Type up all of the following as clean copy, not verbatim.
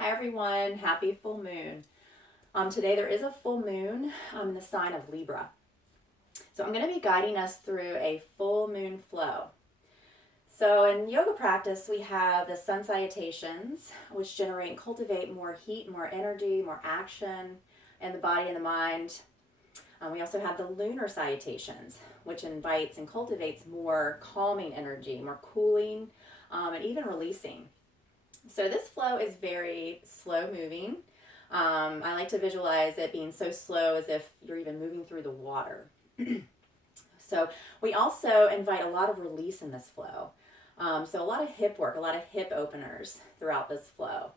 Hi everyone, happy full moon. Today there is a full moon in the sign of Libra. So I'm going to be guiding us through a full moon flow. So in yoga practice, we have the sun salutations, which generate and cultivate more heat, more energy, more action in the body and the mind. We also have the lunar salutations, which invites and cultivates more calming energy, more cooling, and even releasing. So this flow is very slow moving. I like to visualize it being so slow as if you're even moving through the water. So we also invite a lot of release in this flow. So a lot of hip work, a lot of hip openers throughout this flow.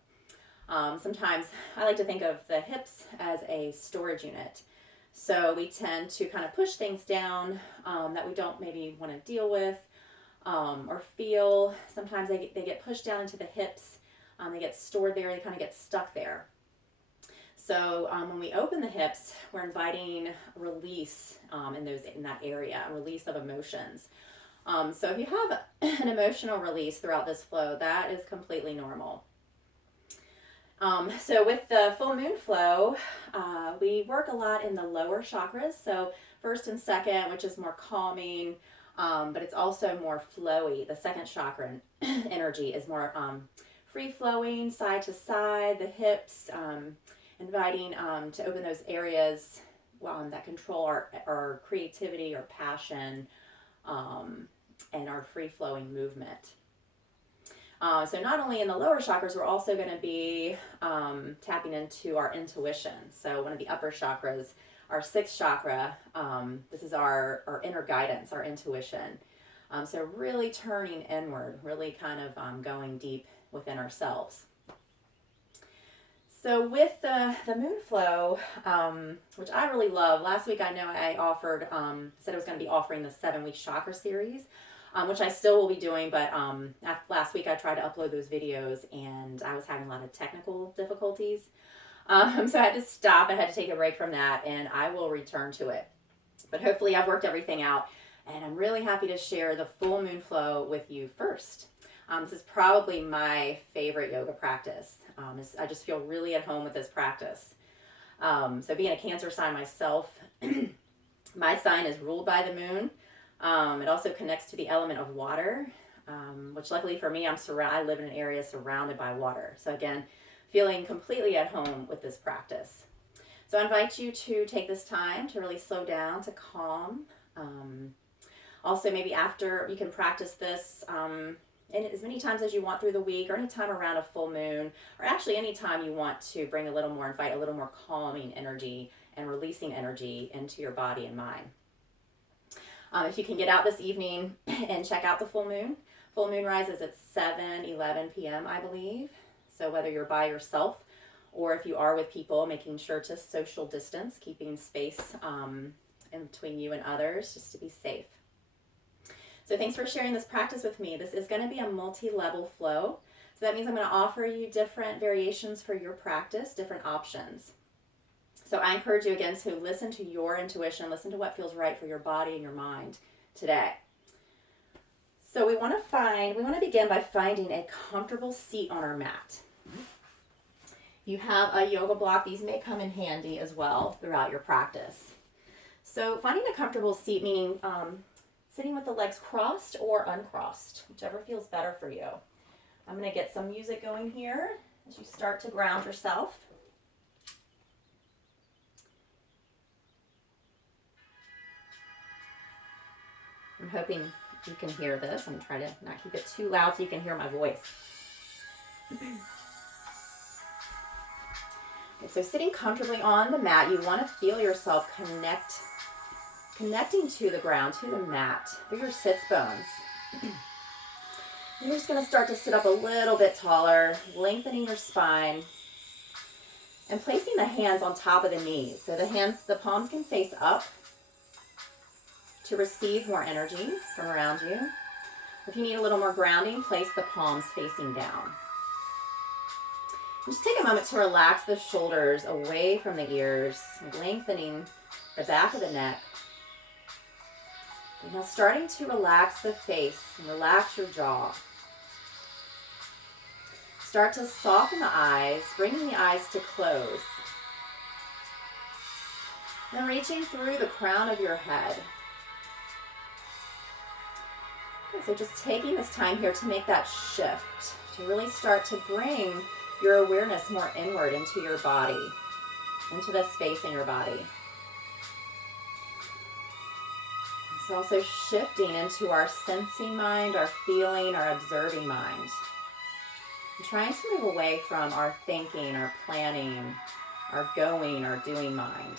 Sometimes I like to think of the hips as a storage unit. So we tend to kind of push things down that we don't maybe want to deal with or feel. Sometimes they get pushed down into the hips. They get stored there. They kind of get stuck there. So when we open the hips, we're inviting release in that area, release of emotions. So if you have an emotional release throughout this flow, that is completely normal. So with the full moon flow, we work a lot in the lower chakras. So first and second, which is more calming, but it's also more flowy. The second chakra energy is more free flowing, side to side, the hips, inviting to open those areas that control our creativity, our passion, and our free flowing movement. So not only in the lower chakras, we're also going to be tapping into our intuition. So one of the upper chakras, our sixth chakra, this is our inner guidance, our intuition. So really turning inward, really kind of going deep within ourselves. So with the moon flow, which I really love, last week I know I offered, said I was going to be offering the 7-week chakra series, which I still will be doing, but last week I tried to upload those videos and I was having a lot of technical difficulties. So I had to stop, I had to take a break from that, and I will return to it. But hopefully I've worked everything out, and I'm really happy to share the full moon flow with you first. This is probably my favorite yoga practice. I just feel really at home with this practice. So being a Cancer sign myself, my sign is ruled by the moon. It also connects to the element of water, which luckily for me, I live in an area surrounded by water. So again, feeling completely at home with this practice. So I invite you to take this time to really slow down, to calm. Also, maybe after you can practice this and as many times as you want through the week, or any time around a full moon, or actually any time you want to bring invite a little more calming energy and releasing energy into your body and mind. If you can get out this evening and check out the full moon rises at 7:11 p.m., I believe. So whether you're by yourself or if you are with people, making sure to social distance, keeping space in between you and others just to be safe. So thanks for sharing this practice with me. This is going to be a multi-level flow. So that means I'm going to offer you different variations for your practice, different options. So I encourage you again to listen to your intuition, listen to what feels right for your body and your mind today. So we want to begin by finding a comfortable seat on our mat. You have a yoga block. These may come in handy as well throughout your practice. So finding a comfortable seat, meaning sitting with the legs crossed or uncrossed, whichever feels better for you. I'm going to get some music going here as you start to ground yourself. I'm hoping you can hear this. I'm trying to not keep it too loud so you can hear my voice. Okay, so sitting comfortably on the mat, you want to feel yourself connecting to the ground, to the mat, through your sits bones. You're just going to start to sit up a little bit taller, lengthening your spine, and placing the hands on top of the knees. So the palms can face up to receive more energy from around you. If you need a little more grounding, place the palms facing down. Just take a moment to relax the shoulders away from the ears, lengthening the back of the neck. And now starting to relax the face and relax your jaw. Start to soften the eyes, bringing the eyes to close. Then reaching through the crown of your head. Okay, so just taking this time here to make that shift, to really start to bring your awareness more inward into your body, into the space in your body. It's also shifting into our sensing mind, our feeling, our observing mind. And trying to move away from our thinking, our planning, our going, our doing mind.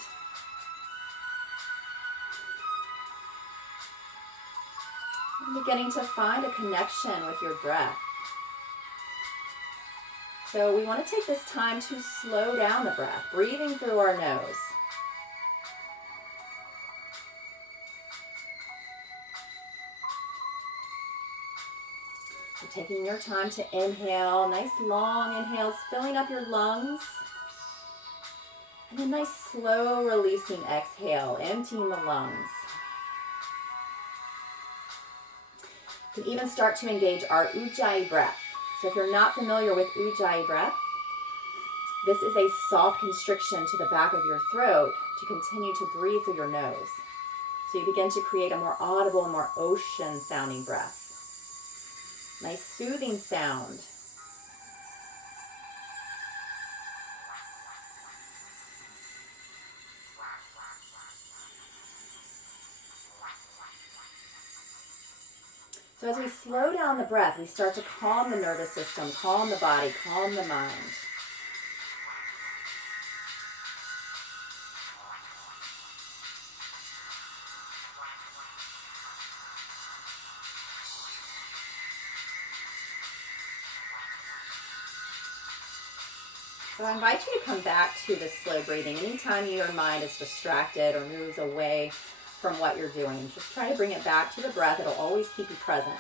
And beginning to find a connection with your breath. So we want to take this time to slow down the breath, breathing through our nose. So taking your time to inhale, nice long inhales, filling up your lungs. And a nice slow releasing exhale, emptying the lungs. You can even start to engage our Ujjayi breath. So if you're not familiar with Ujjayi breath, this is a soft constriction to the back of your throat to continue to breathe through your nose. So you begin to create a more audible, more ocean sounding breath. Nice soothing sound. So as we slow down the breath, we start to calm the nervous system, calm the body, calm the mind. So I invite you to come back to this slow breathing. Anytime your mind is distracted or moves away from what you're doing, just try to bring it back to the breath. It'll always keep you present.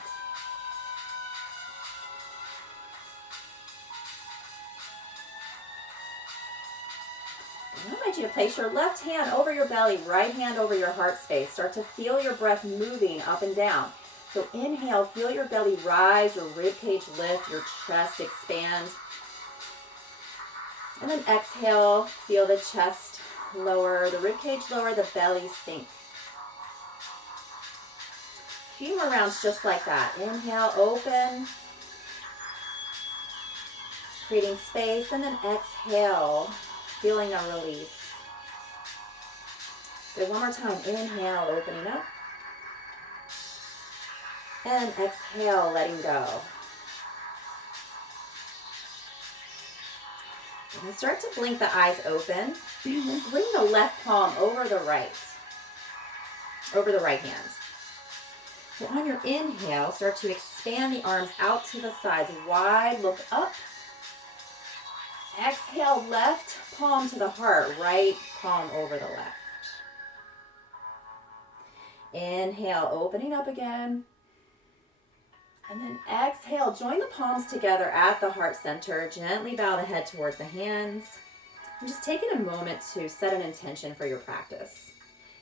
I invite you to place your left hand over your belly, right hand over your heart space. Start to feel your breath moving up and down. So inhale, feel your belly rise, your rib cage lift, your chest expand. And then exhale, feel the chest lower, the rib cage lower, the belly sink. A few more rounds just like that. Inhale, open, creating space, and then exhale, feeling a release. Good, one more time. Inhale, opening up. And exhale, letting go. And start to blink the eyes open. And bring the left palm over the right hand. So on your inhale, start to expand the arms out to the sides, wide, look up. Exhale, left palm to the heart, right palm over the left. Inhale, opening up again. And then exhale, join the palms together at the heart center. Gently bow the head towards the hands. And just taking a moment to set an intention for your practice.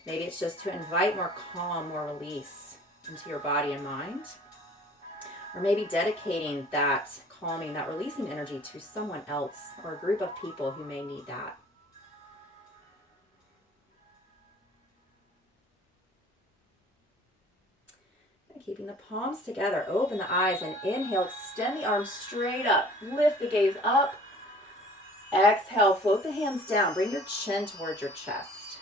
Maybe it's just to invite more calm, more release into your body and mind. Or maybe dedicating that calming, that releasing energy to someone else or a group of people who may need that. And keeping the palms together, open the eyes and inhale, extend the arms straight up, lift the gaze up. Exhale, float the hands down, bring your chin towards your chest.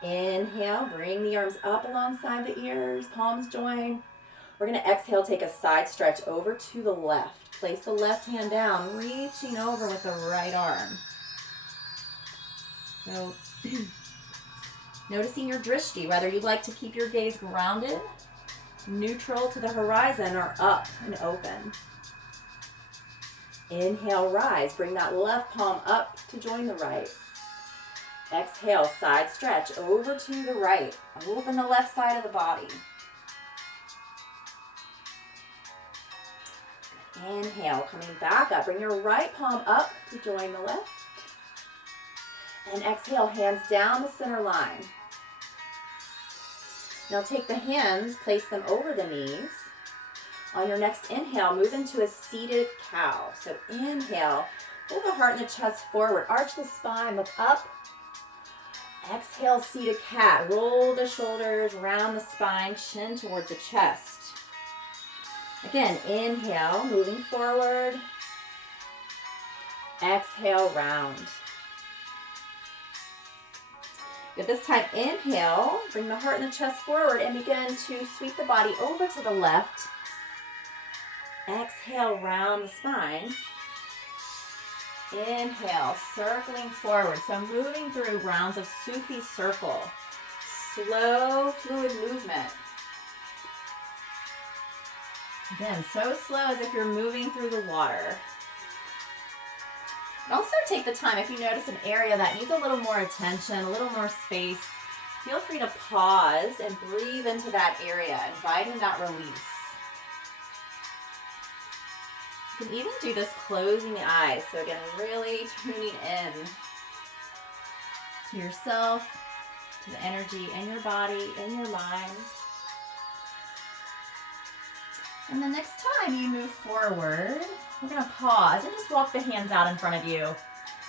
Inhale, bring the arms up alongside the ears, palms join. We're going to exhale, take a side stretch over to the left. Place the left hand down, reaching over with the right arm. So, noticing your drishti, whether you'd like to keep your gaze grounded, neutral to the horizon, or up and open. Inhale, rise. Bring that left palm up to join the right. Exhale, side stretch over to the right. Open the left side of the body. Inhale, coming back up. Bring your right palm up to join the left. And exhale, hands down the center line. Now take the hands, place them over the knees. On your next inhale, move into a seated cow. So inhale, pull the heart and the chest forward, arch the spine, look up. Exhale, seated cat. Roll the shoulders, round the spine, chin towards the chest. Again, inhale, moving forward. Exhale, round. Good, this time, inhale, bring the heart and the chest forward and begin to sweep the body over to the left. Exhale, round the spine. Inhale, circling forward. So moving through rounds of Sufi circle. Slow, fluid movement. Again, so slow as if you're moving through the water. And also take the time, if you notice an area that needs a little more attention, a little more space, feel free to pause and breathe into that area, inviting that release. You can even do this closing the eyes. So again, really tuning in to yourself, to the energy in your body, in your mind. And the next time you move forward, we're going to pause and just walk the hands out in front of you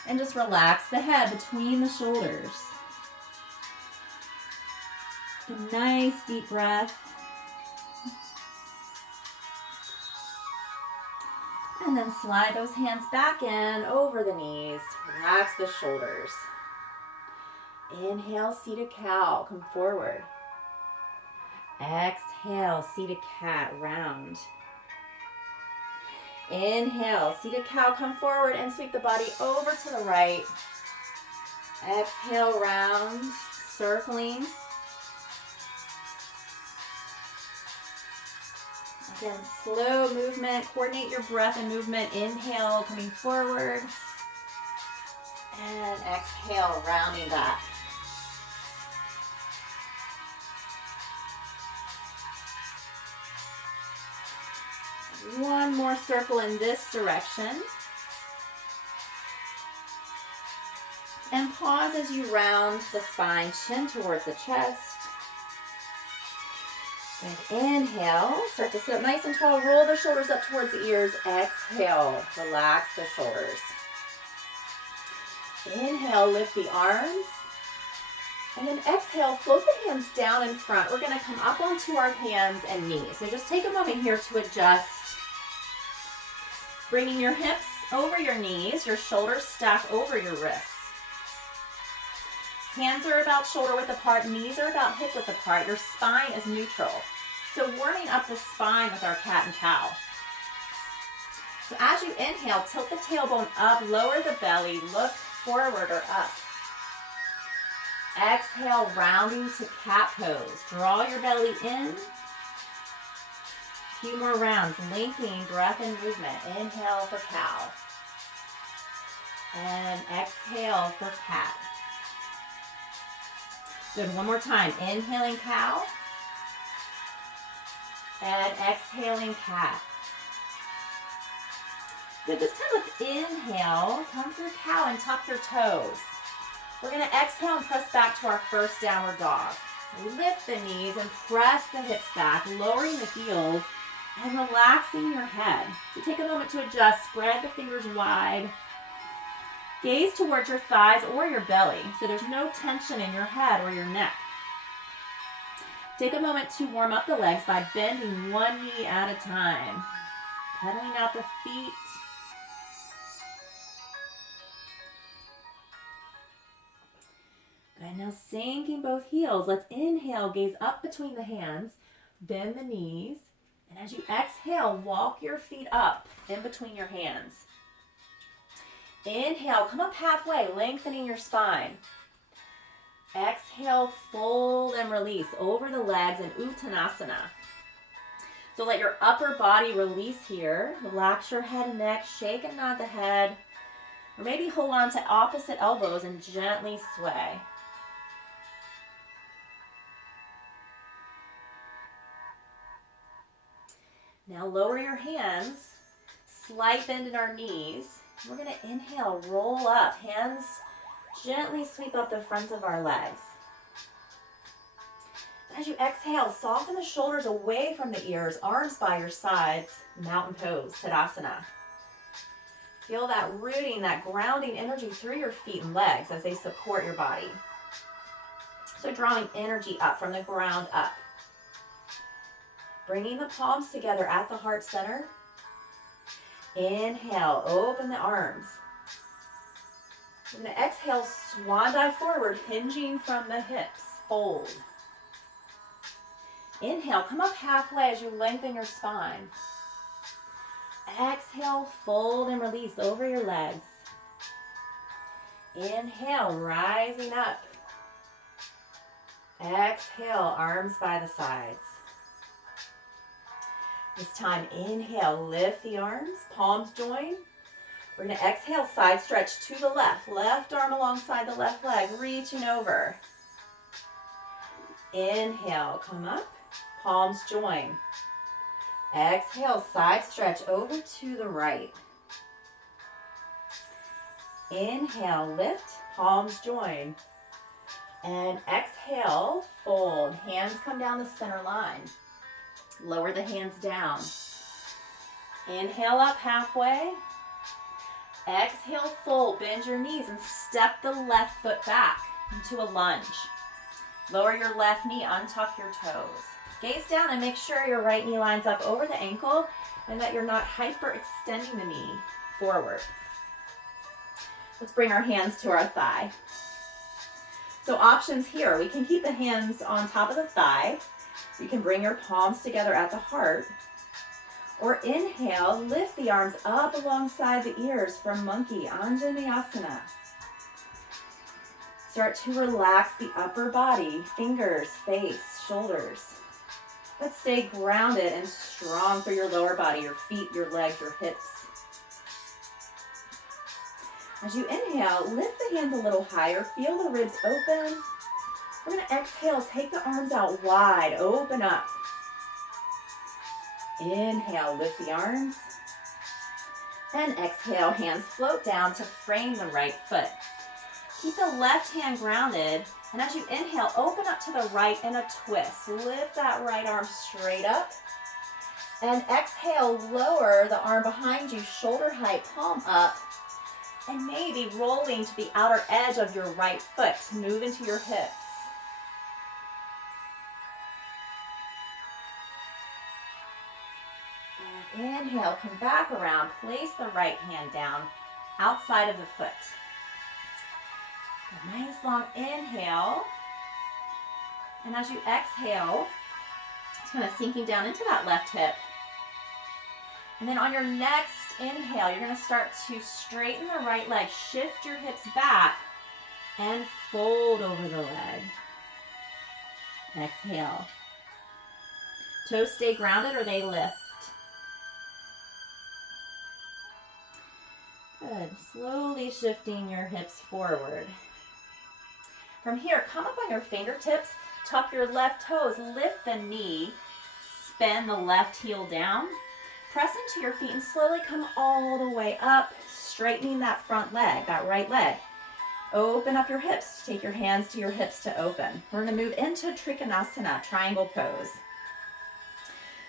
and just relax the head between the shoulders. A nice deep breath. And then slide those hands back in over the knees. Relax the shoulders. Inhale, seated cow, come forward. Exhale, seated cat, round. Inhale, seated cow, come forward and sweep the body over to the right. Exhale, round, circling. Again, slow movement. Coordinate your breath and movement. Inhale, coming forward. And exhale, rounding back. One more circle in this direction. And pause as you round the spine, chin towards the chest. And inhale, start to sit up nice and tall. Roll the shoulders up towards the ears. Exhale, relax the shoulders. Inhale, lift the arms. And then exhale, float the hands down in front. We're going to come up onto our hands and knees. So just take a moment here to adjust. Bringing your hips over your knees, your shoulders stack over your wrists. Hands are about shoulder width apart, knees are about hip width apart. Your spine is neutral. So warming up the spine with our cat and cow. So as you inhale, tilt the tailbone up, lower the belly, look forward or up. Exhale, rounding to cat pose. Draw your belly in. A few more rounds, linking breath and movement. Inhale for cow. And exhale for cat. Good, one more time. Inhaling cow. And exhaling cat. Good, this time let's inhale. Come through cow and tuck your toes. We're going to exhale and press back to our first downward dog. So lift the knees and press the hips back, lowering the heels and relaxing your head. So take a moment to adjust. Spread the fingers wide. Gaze towards your thighs or your belly, so there's no tension in your head or your neck. Take a moment to warm up the legs by bending one knee at a time. Pedaling out the feet. Good, now sinking both heels. Let's inhale, gaze up between the hands, bend the knees, and as you exhale, walk your feet up in between your hands. Inhale, come up halfway, lengthening your spine. Exhale, fold and release over the legs in Uttanasana. So let your upper body release here. Relax your head and neck, shake and nod the head. Or maybe hold on to opposite elbows and gently sway. Now lower your hands, slight bend in our knees. We're going to inhale, roll up, hands gently sweep up the fronts of our legs. As you exhale, soften the shoulders away from the ears, arms by your sides, mountain pose, Tadasana. Feel that rooting, that grounding energy through your feet and legs as they support your body. So drawing energy up from the ground up. Bringing the palms together at the heart center. Inhale, open the arms. We're going to exhale, swan dive forward, hinging from the hips. Fold. Inhale, come up halfway as you lengthen your spine. Exhale, fold and release over your legs. Inhale, rising up. Exhale, arms by the sides. This time, inhale, lift the arms, palms join. We're going to exhale, side stretch to the left. Left arm alongside the left leg, reaching over. Inhale, come up, palms join. Exhale, side stretch over to the right. Inhale, lift, palms join. And exhale, fold. Hands come down the center line. Lower the hands down. Inhale up halfway. Exhale, fold. Bend your knees and step the left foot back into a lunge. Lower your left knee, untuck your toes. Gaze down and make sure your right knee lines up over the ankle and that you're not hyperextending the knee forward. Let's bring our hands to our thigh. So options here, we can keep the hands on top of the thigh. You can bring your palms together at the heart. Or inhale, lift the arms up alongside the ears from monkey, Anjaneyasana. Start to relax the upper body, fingers, face, shoulders. But stay grounded and strong for your lower body, your feet, your legs, your hips. As you inhale, lift the hands a little higher. Feel the ribs open. We're going to exhale, take the arms out wide, open up. Inhale, lift the arms. And exhale, hands float down to frame the right foot. Keep the left hand grounded. And as you inhale, open up to the right in a twist. Lift that right arm straight up. And exhale, lower the arm behind you, shoulder height, palm up. And maybe rolling to the outer edge of your right foot. Move into your hips. And inhale, come back around. Place the right hand down outside of the foot. A nice long inhale. And as you exhale, it's kind of sinking down into that left hip. And then on your next inhale, you're going to start to straighten the right leg. Shift your hips back and fold over the leg. Exhale. Toes stay grounded or they lift. Good. Slowly shifting your hips forward. From here, come up on your fingertips, tuck your left toes, lift the knee, spin the left heel down, press into your feet and slowly come all the way up, straightening that front leg, that right leg. Open up your hips, take your hands to your hips to open. We're going to move into Trikonasana, triangle pose.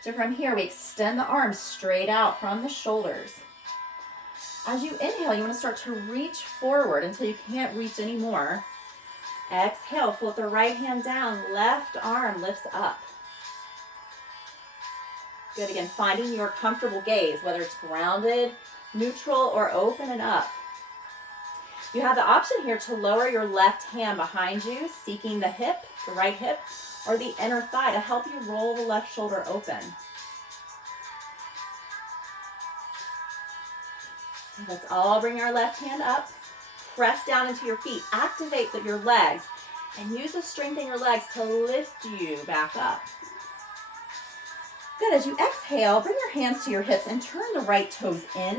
So from here, we extend the arms straight out from the shoulders. As you inhale, you want to start to reach forward until you can't reach anymore. Exhale, float the right hand down, left arm lifts up. Good, again, finding your comfortable gaze, whether it's grounded, neutral, or open and up. You have the option here to lower your left hand behind you, seeking the hip, the right hip, or the inner thigh to help you roll the left shoulder open. Let's all bring our left hand up. Press down into your feet. Activate your legs and use the strength in your legs to lift you back up. Good. As you exhale, bring your hands to your hips and turn the right toes in.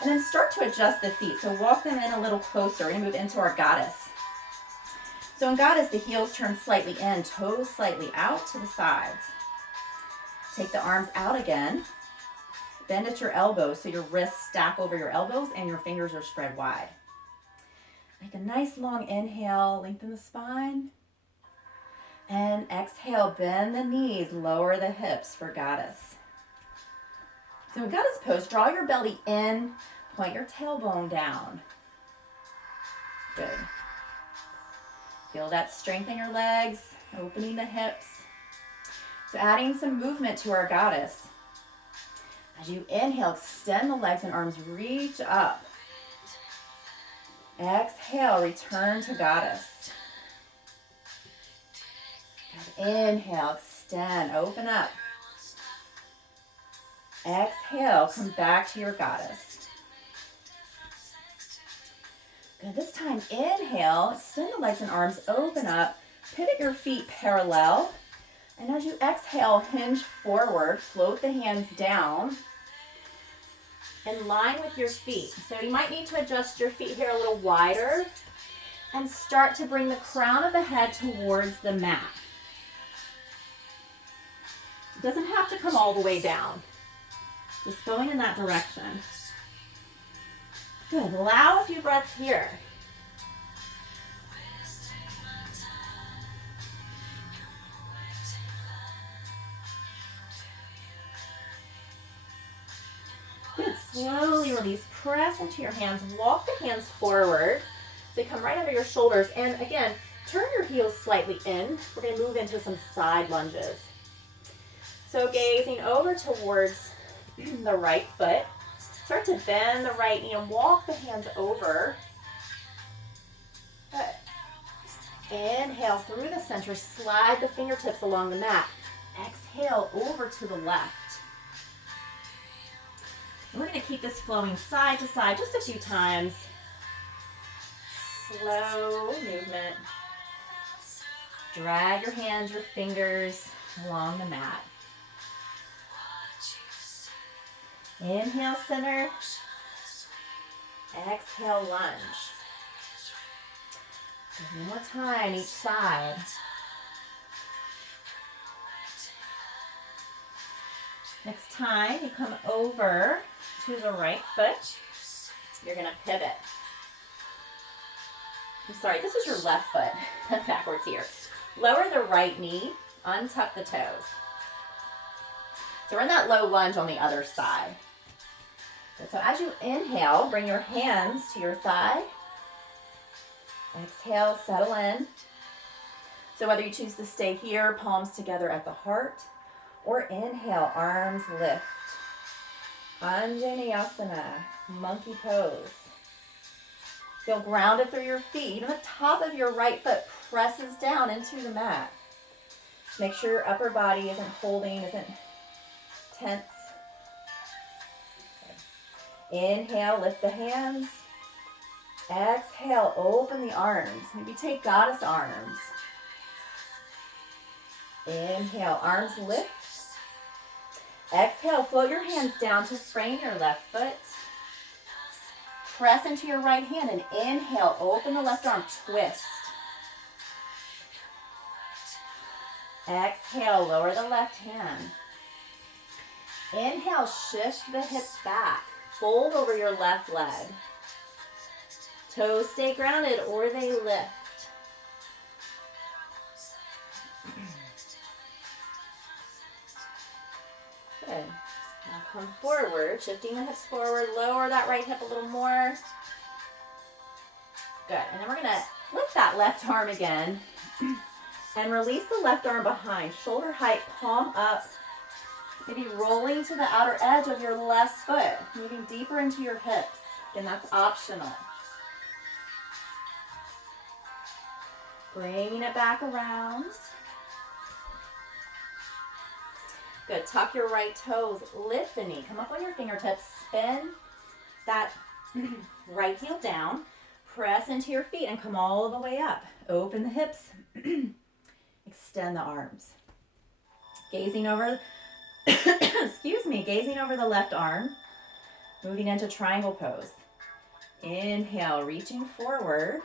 And then start to adjust the feet. So walk them in a little closer. We're going to move into our goddess. So in goddess, the heels turn slightly in, toes slightly out to the sides. Take the arms out again. Bend at your elbows so your wrists stack over your elbows and your fingers are spread wide. Make a nice long inhale, lengthen the spine. And exhale, bend the knees, lower the hips for goddess. So in goddess pose, draw your belly in, point your tailbone down. Good. Feel that strength in your legs, opening the hips. So adding some movement to our goddess. As you inhale, extend the legs and arms, reach up. Exhale, return to goddess. Good. Inhale, extend, open up. Exhale, come back to your goddess. Good. This time, inhale, extend the legs and arms, open up, pivot your feet parallel. And as you exhale, hinge forward, float the hands down in line with your feet. So you might need to adjust your feet here a little wider and start to bring the crown of the head towards the mat. It doesn't have to come all the way down. Just going in that direction. Good. Allow a few breaths here. Good. Slowly release. Press into your hands. Walk the hands forward. They come right under your shoulders. And again, turn your heels slightly in. We're going to move into some side lunges. So gazing over towards the right foot. Start to bend the right knee and walk the hands over. Good. Inhale through the center. Slide the fingertips along the mat. Exhale over to the left. We're going to keep this flowing side to side just a few times. Slow movement. Drag your hands, your fingers along the mat. Inhale, center. Exhale, lunge. One more time, each side. Next time, you come over to the right foot. You're going to pivot. I'm sorry, this is your left foot. Backwards here. Lower the right knee. Untuck the toes. So we're in that low lunge on the other side. So as you inhale, bring your hands to your thigh. Exhale, settle in. So whether you choose to stay here, palms together at the heart, or inhale, arms lift. Anjaneyasana, monkey pose. Feel grounded through your feet. Even the top of your right foot presses down into the mat. Make sure your upper body isn't holding, isn't tense. Inhale, lift the hands. Exhale, open the arms. Maybe take goddess arms. Inhale, arms lift. Exhale, float your hands down to frame your left foot. Press into your right hand and inhale, open the left arm, twist. Exhale, lower the left hand. Inhale, shift the hips back. Fold over your left leg. Toes stay grounded or they lift. Good. Now come forward, shifting the hips forward. Lower that right hip a little more. Good. And then we're going to lift that left arm again. And release the left arm behind. Shoulder height, palm up. Maybe rolling to the outer edge of your left foot. Moving deeper into your hips. Again, that's optional. Bringing it back around. Good. Tuck your right toes. Lift the knee. Come up on your fingertips. Spin that right heel down. Press into your feet and come all the way up. Open the hips. Extend the arms. Gazing over, gazing over the left arm. Moving into triangle pose. Inhale, reaching forward.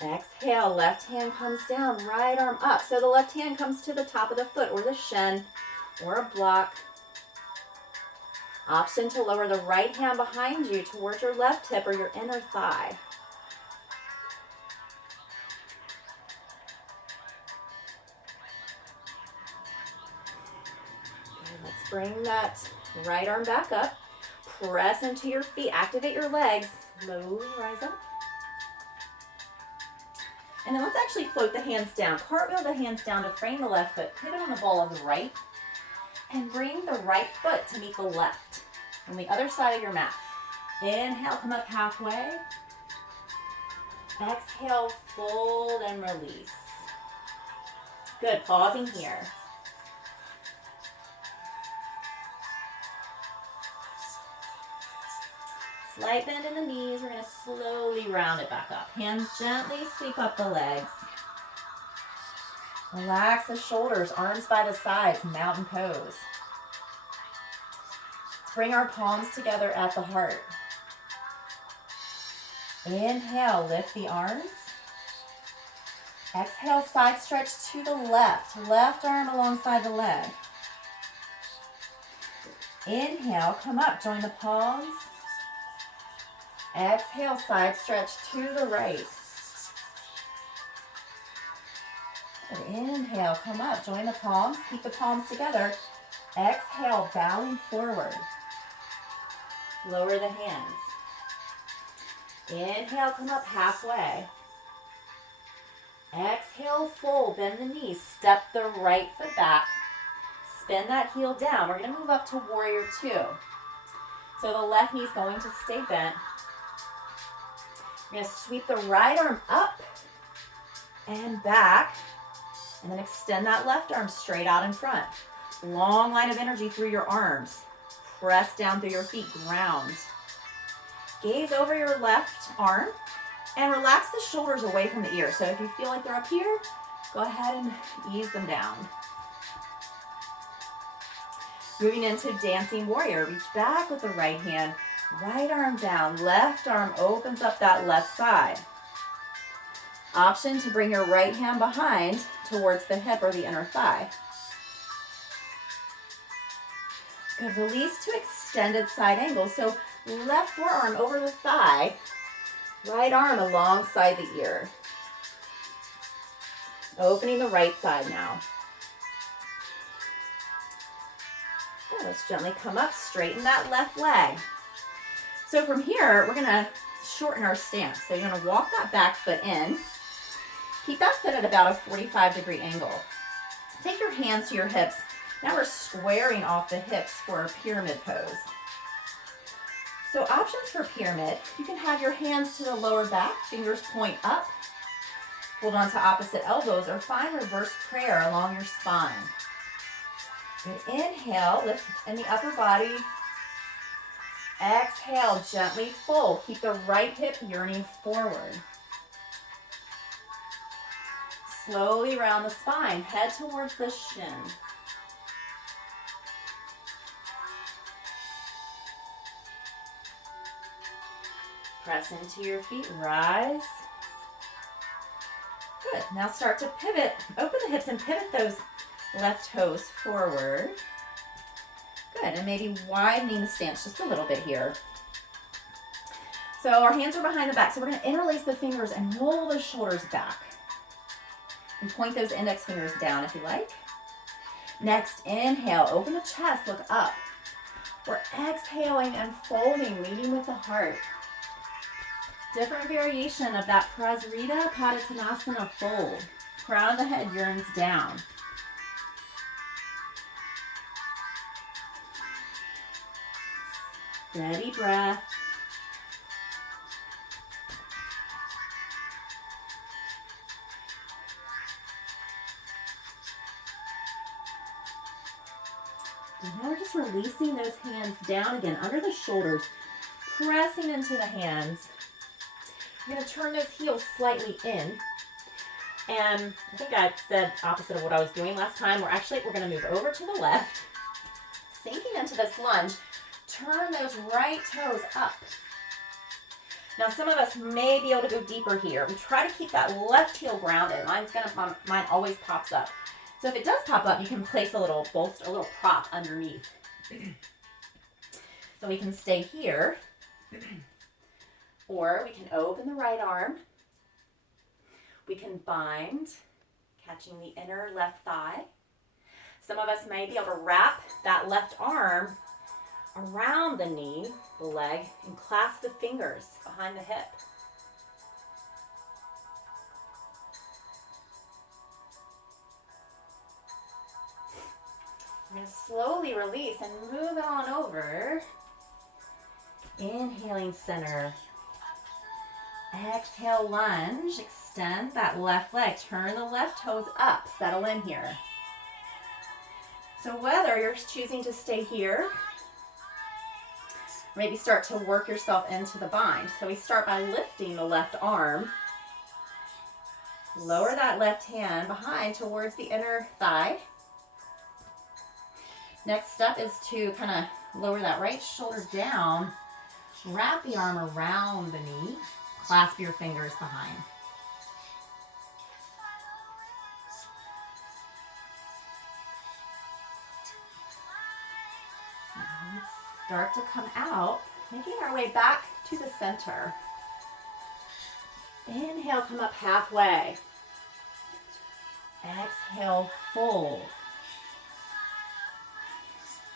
Exhale, left hand comes down, right arm up. So the left hand comes to the top of the foot or the shin or a block. Option to lower the right hand behind you towards your left hip or your inner thigh. Bring that right arm back up. Press into your feet. Activate your legs. Slowly rise up. And then let's actually float the hands down. Cartwheel the hands down to frame the left foot. Pivot on the ball of the right. And bring the right foot to meet the left on the other side of your mat. Inhale, come up halfway. Exhale, fold and release. Good, pausing here. Slight bend in the knees. We're going to slowly round it back up. Hands gently sweep up the legs. Relax the shoulders, arms by the sides, mountain pose. Let's bring our palms together at the heart. Inhale, lift the arms. Exhale, side stretch to the left. Left arm alongside the leg. Inhale, come up, join the palms. Exhale, side stretch to the right. Good. Inhale, come up, join the palms. Keep the palms together. Exhale, bowing forward. Lower the hands. Inhale, come up halfway. Exhale, fold, bend the knees. Step the right foot back. Spin that heel down. We're going to move up to warrior two. So the left knee is going to stay bent. We're going to sweep the right arm up and back. And then extend that left arm straight out in front. Long line of energy through your arms. Press down through your feet, ground. Gaze over your left arm and relax the shoulders away from the ear. So if you feel like they're up here, go ahead and ease them down. Moving into dancing warrior, reach back with the right hand, right arm down, left arm opens up that left side. Option to bring your right hand behind towards the hip or the inner thigh. Good, release to extended side angle. So left forearm over the thigh, right arm alongside the ear. Opening the right side now. Good, let's gently come up, straighten that left leg. So from here, we're gonna shorten our stance. So you're gonna walk that back foot in. Keep that foot at about a 45-degree angle. Take your hands to your hips. Now we're squaring off the hips for a pyramid pose. So options for pyramid, you can have your hands to the lower back, fingers point up, hold on to opposite elbows, or find reverse prayer along your spine. Good. Inhale, lift in the upper body. Exhale, gently fold. Keep the right hip yearning forward. Slowly round the spine, head towards the shin. Press into your feet, rise. Good, now start to pivot. Open the hips and pivot those left toes forward. Good, and maybe widening the stance just a little bit here. So our hands are behind the back, so we're gonna interlace the fingers and roll the shoulders back. And point those index fingers down if you like. Next, inhale, open the chest, look up. We're exhaling and folding, leading with the heart. Different variation of that Prasarita Padottanasana fold. Crown of the head yearns down. Steady breath. And now we're just releasing those hands down again under the shoulders, pressing into the hands. You're going to turn those heels slightly in. And I think I said opposite of what I was doing last time. We're going to move over to the left, sinking into this lunge. Turn those right toes up. Now some of us may be able to go deeper here. We try to keep that left heel grounded. Mine always pops up. So if it does pop up, you can place a little bolster, a little prop underneath. So we can stay here. Or we can open the right arm. We can bind, catching the inner left thigh. Some of us may be able to wrap that left arm around the knee, the leg, and clasp the fingers behind the hip. We're going to slowly release and move it on over. Inhaling center. Exhale, lunge. Extend that left leg. Turn the left toes up. Settle in here. So whether you're choosing to stay here, maybe start to work yourself into the bind. So we start by lifting the left arm. Lower that left hand behind towards the inner thigh. Next step is to kind of lower that right shoulder down. Wrap the arm around the knee. Clasp your fingers behind. Now let's start to come out, making our way back to the center. Inhale, come up halfway. Exhale, fold.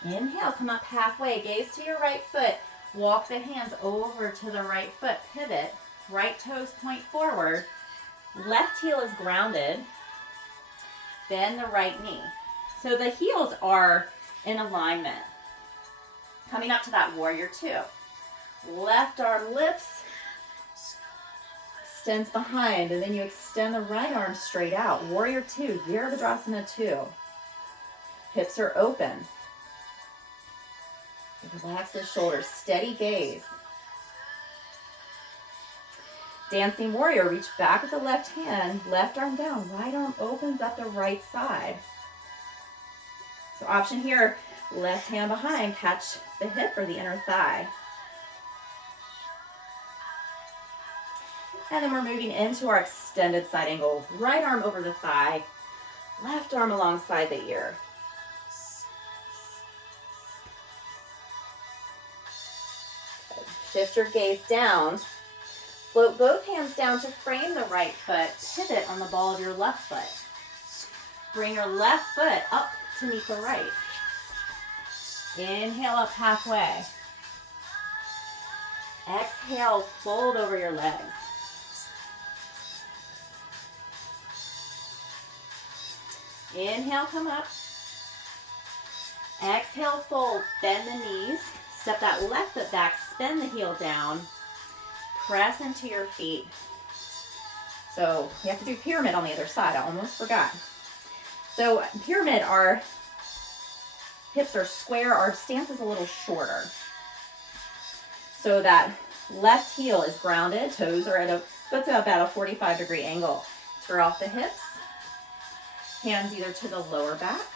Inhale, come up halfway. Gaze to your right foot. Walk the hands over to the right foot. Pivot. Right toes point forward. Left heel is grounded. Bend the right knee. So the heels are in alignment. Coming up to that warrior two. Left arm lifts. Extends behind, and then you extend the right arm straight out. Warrior two, Virabhadrasana 2. Hips are open. Relax the shoulders, steady gaze. Dancing warrior, reach back with the left hand, left arm down, right arm opens up the right side. So option here, left hand behind, catch the hip or the inner thigh. And then we're moving into our extended side angle. Right arm over the thigh, left arm alongside the ear. Shift your gaze down. Float both hands down to frame the right foot. Pivot on the ball of your left foot. Bring your left foot up to meet the right. Inhale up halfway. Exhale, fold over your legs. Inhale, come up. Exhale, fold, bend the knees. Step that left foot back, spin the heel down. Press into your feet. So you have to do pyramid on the other side. I almost forgot. So pyramid, our hips are square. Our stance is a little shorter. So that left heel is grounded. Toes are at about a 45-degree angle. Square off the hips. Hands either to the lower back